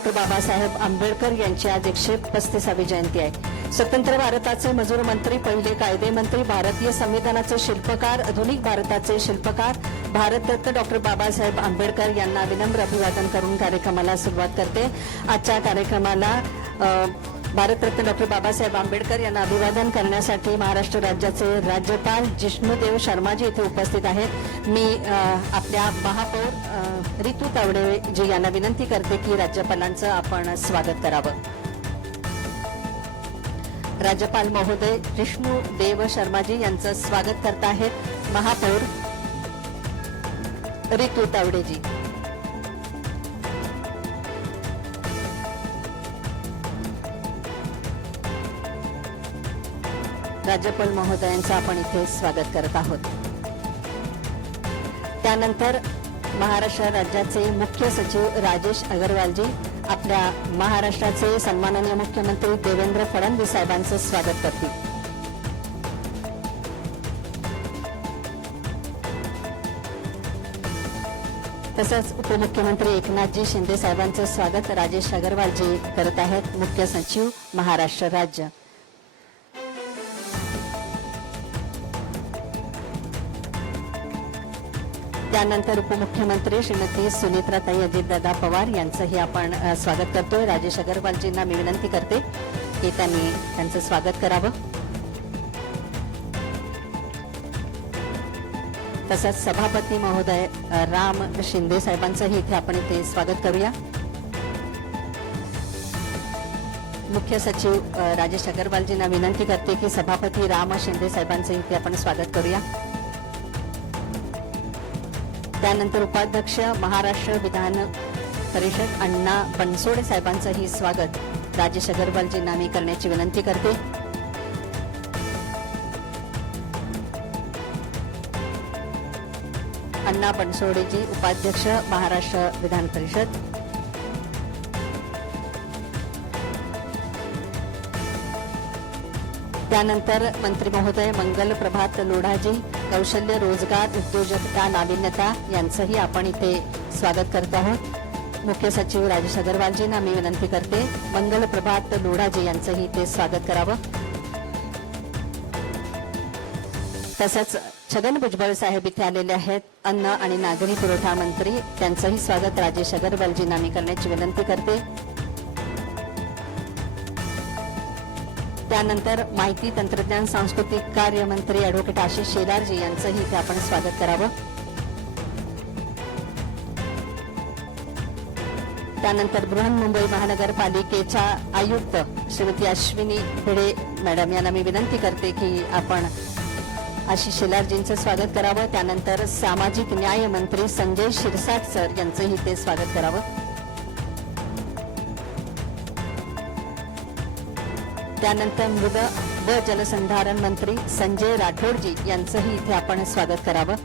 Doctor Babasaheb Ambedkar यांची आज 135वी जयंती आहे। स्वतंत्र भारताचे मजूर मंत्री, पहिले कायदे मंत्री, भारतीय संविधानाचे शिल्पकार, आधुनिक भारताचे शिल्पकार, भारतरत्न डॉक्टर बाबासाहेब आंबेडकर यांना विनम्र अभिवादन करून कार्यक्रमाला सुरुवात करते। आजच्या कार्यक्रमाला भारतरत्न डॉक्टर बाबासाहेब आंबेडकर यांना अभिवादन करण्यासाठी महाराष्ट्र राज्याचे राज्यपाल जिष्णुदेव शर्माजी इथे उपस्थित आहेत। मी आपल्या महापौर रितू तावडे जी यांना विनंती करते की राज्यपालांचं आपण स्वागत करावं। राज्यपाल महोदय जिष्णुदेव शर्माजी यांचं स्वागत करत आहेत महापौर रितू तावडेजी। राज्यपाल महोदयांचं आपण इथे स्वागत करत आहोत। त्यानंतर महाराष्ट्र राज्याचे मुख्य सचिव राजेश अगरवालजी आपल्या महाराष्ट्राचे सन्माननीय मुख्यमंत्री देवेंद्र फडणवीस साहेबांचं स्वागत करतील। तसंच उपमुख्यमंत्री एकनाथजी शिंदे साहेबांचं स्वागत राजेश अगरवालजी करत आहेत, मुख्य सचिव महाराष्ट्र राज्य। त्यानंतर उपमुख्यमंत्री श्रीमती सुनेत्राताई अजितदादा पवार यांचंही आपण स्वागत करतोय। राजेश अगरवालजींना मी विनंती करते की त्यांनी त्यांचं स्वागत करावं। तसंच सभापती महोदय राम शिंदे साहेबांचंही इथे आपण इथे स्वागत करूया। मुख्य सचिव राजेश अगरवालजींना विनंती करते की सभापती राम शिंदे साहेबांचं इथे आपण स्वागत करूया। त्यानंतर उपाध्यक्ष महाराष्ट्र विधान परिषद अण्णा बनसोडे साहेबांचंही स्वागत राजेश अगरवालजींना मी करण्याची विनंती करते। अण्णा बनसोडेजी उपाध्यक्ष महाराष्ट्र विधान परिषद। त्यानंतर मंत्री महोदय मंगल प्रभात लोढाजी कौशल्य रोजगार उद्योजकता नाविन्यता यांचंही आपण इथे स्वागत करत आहोत। मुख्य सचिव राजेश अगरवालजींना मी विनंती करते मंगल प्रभात लोढाजी यांचंही इथे स्वागत करावं। तसंच छगन भुजबळ साहेब इथे आलेले आहेत, अन्न आणि नागरी पुरवठा मंत्री, त्यांचंही स्वागत राजेश अगरवालजींना मी करण्याची विनंती करते। त्यानंतर माहिती तंत्रज्ञान सांस्कृतिक कार्य मंत्री ॲडव्होकेट आशिष शेलारजी यांचंही इथे आपण स्वागत करावं। त्यानंतर बृहन्मुंबई महानगरपालिकेच्या आयुक्त श्रीमती अश्विनी भिडे मॅडम यांना मी विनंती करते की आपण आशिष शेलारजींचं स्वागत करावं। त्यानंतर सामाजिक न्याय मंत्री संजय शिरसाट सर यांचंही इथे स्वागत करावं। त्यानंतर मृद व जलसंधारण मंत्री संजय राठोडजी यांचंही इथे आपण स्वागत करावं।